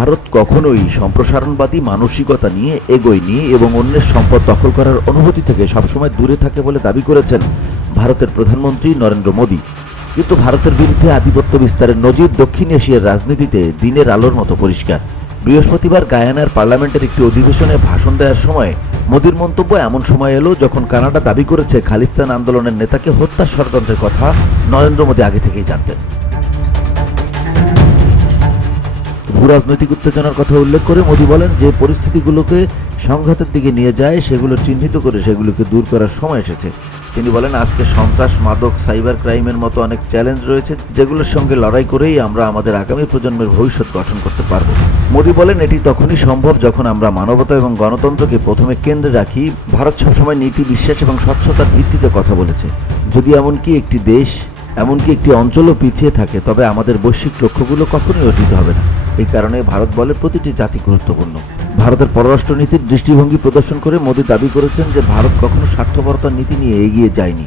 ভারত কখনোই সম্প্রসারণবাদী মানসিকতা নিয়ে এগোয়নি এবং অন্যের সম্পদ দখল করার অনুভূতি থেকে সবসময় দূরে থাকে বলে দাবি করেছেন ভারতের প্রধানমন্ত্রী নরেন্দ্র মোদী। কিন্তু ভারতের বিরুদ্ধে আধিপত্য বিস্তারের নজির দক্ষিণ এশিয়ার রাজনীতিতে দিনের আলোর মতো পরিষ্কার। বৃহস্পতিবার গায়ানার পার্লামেন্টের একটি অধিবেশনে ভাষণ দেওয়ার সময় মোদীর মন্তব্য এমন সময় এলো যখন কানাডা দাবি করেছে খালিস্তান আন্দোলনের নেতাকে হত্যা ষড়যন্ত্রের কথা নরেন্দ্র মোদী আগে থেকেই জানতেন। ভূরাজনৈতিক উত্তেজনার কথা উল্লেখ করে মোদী বলেন যে পরিস্থিতিগুলোকে সংঘাতের দিকে নিয়ে যায়, সেগুলো চিহ্নিত করে সেগুলোকে দূর করার সময় এসেছে। তিনি বলেন, আজকে সন্ত্রাস, মাদক, সাইবার ক্রাইমের মতো অনেক চ্যালেঞ্জ রয়েছে, যেগুলোর সঙ্গে লড়াই করেই আমরা আমাদের আগামী প্রজন্মের ভবিষ্যৎ গঠন করতে পারব। মোদী বলেন, এটি তখনই সম্ভব যখন আমরা মানবতা এবং গণতন্ত্রকে প্রথমে কেন্দ্রে রাখি। ভারত সবসময় নীতি, বিশ্বাস এবং স্বচ্ছতার ভিত্তিতে কথা বলেছে। যদি এমনকি একটি দেশ, এমনকি একটি অঞ্চলও পিছিয়ে থাকে, তবে আমাদের বৈশ্বিক লক্ষ্যগুলো কখনোই অর্জিত হবে না। এই কারণে ভারত বলে প্রতিটি জাতি গুরুত্বপূর্ণ। ভারতের পররাষ্ট্রনীতির দৃষ্টিভঙ্গি প্রদর্শন করে মোদী দাবি করেছেন যে, ভারত কখনো স্বার্থপরতার নীতি নিয়ে এগিয়ে যায়নি।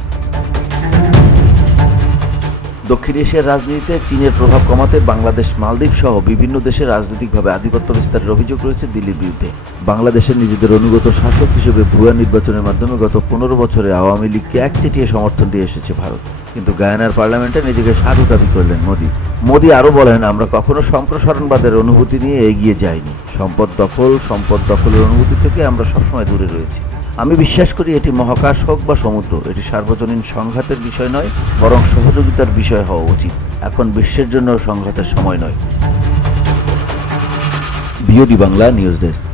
দক্ষিণ এশিয়ার রাজনীতিতে চীনের প্রভাব কমাতে বাংলাদেশ, মালদ্বীপ সহ বিভিন্ন দেশে রাজনৈতিকভাবে আধিপত্য বিস্তারের অভিযোগ রয়েছে দিল্লির বিরুদ্ধে। বাংলাদেশের নিজেদের অনুগত শাসক হিসেবে ভুয়া নির্বাচনের মাধ্যমে গত পনেরো বছরে আওয়ামী লীগকে একচেটিয়া সমর্থন দিয়ে এসেছে ভারত। কিন্তু গায়ানার পার্লামেন্টে নিজেকে সাধু দাবি করলেন মোদী। মোদী আরও বলেন, আমরা কখনো সম্প্রসারণবাদের অনুভূতি নিয়ে এগিয়ে যাইনি। সম্পদ দখল, সম্পদ দখলের অনুভূতি থেকে আমরা সবসময় দূরে রয়েছি। আমি বিশ্বাস করি এটি মহাকাশ হোক বা সমুদ্র, এটি সার্বজনীন সংঘাতের বিষয় নয়, বরং সহযোগিতার বিষয় হওয়া উচিত। এখন বিশ্বের জন্য সংঘাতের সময় নয়। BOD Bangla, news desk.